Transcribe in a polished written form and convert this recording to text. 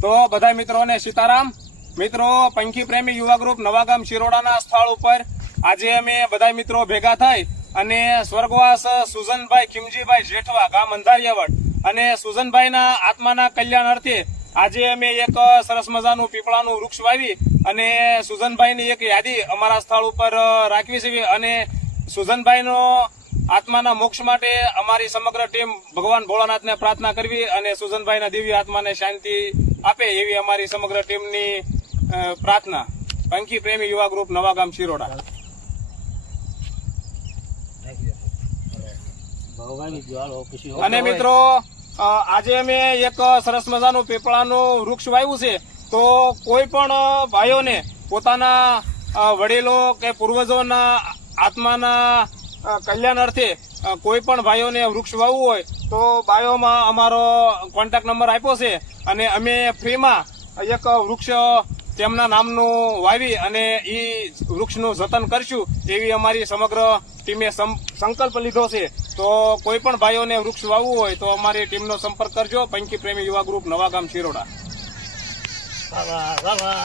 તો બધા મિત્રોને સીતારામ। મિત્રો, પંખી પ્રેમી યુવા ગ્રુપ નવાગામ શિરોડાના સ્થળ ઉપર આજે અમે બધા મિત્રો ભેગા થઈ અને સ્વર્ગવાસ સુજનભાઈ ખીમજીભાઈ જેઠવા ગામ અંધારિયાવડ અને સુજનભાઈના આત્માના કલ્યાણ અર્થે આજે અમે એક સરસ મજાનું પીપળાનું વૃક્ષ વાવી અને સુજનભાઈની એક યાદી અમારા સ્થળ ઉપર રાખવી છે અને સુજનભાઈનો આત્માના મોક્ષ માટે અમારી સમગ્ર ટીમ ભગવાન ભોળાનાથને પ્રાર્થના કરવી અને સુજનભાઈના દિવ્ય આત્માને શાંતિ આપે એવી અમારી સમગ્ર ટીમની પ્રાર્થના। પંખી પ્રેમી યુવા ગ્રુપ નવાગામ શિરોડા। અને મિત્રો, આજે અમે એક સરસ મજાનું પીપળાનું વૃક્ષ વાવ્યું છે। તો કોઈ પણ ભાઈઓને પોતાના વડીલો કે પૂર્વજોના આત્માના કલ્યાણ અર્થે કોઈ પણ ભાઈઓને વૃક્ષ વાવવું હોય તો બાયોમાં અમારો કોન્ટેક્ટ નંબર આપ્યો છે અને અમે ફ્રીમાં એક વૃક્ષ તેમના નામનું વાવી અને એ વૃક્ષનું જતન કરશું એવી અમારી સમગ્ર ટીમે સંકલ્પ લીધો છે। તો કોઈ પણ ભાઈઓને વૃક્ષ વાવવું હોય તો અમારી ટીમનો સંપર્ક કરજો। પંખી પ્રેમી યુવા ગ્રુપ નવાગામ શિરોડા।